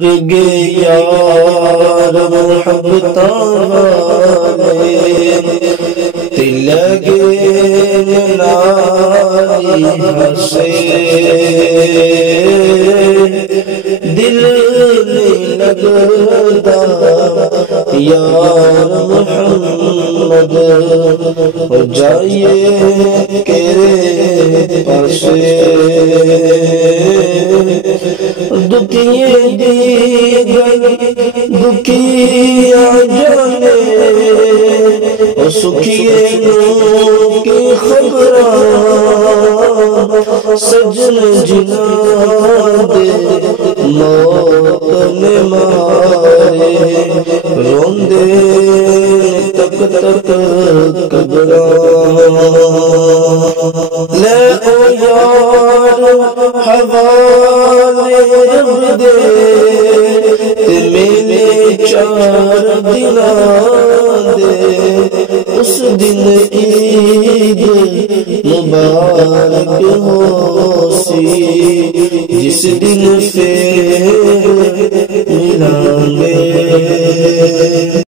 گے یار محبتاں والے تے لگے نالی حسین دل نہیں لگتا یار محمد ہو جائیے تیرے پاسے دکھیے دیگر دکھیا جانے اور سکھیے نور کی خبراں سجن جنا دے موت نے مارے روندے تک تک قبراں لے او یار حوالے رب دے تے میرے چار دناں دے اس دن عید مبارک ہو سی جس دن پھر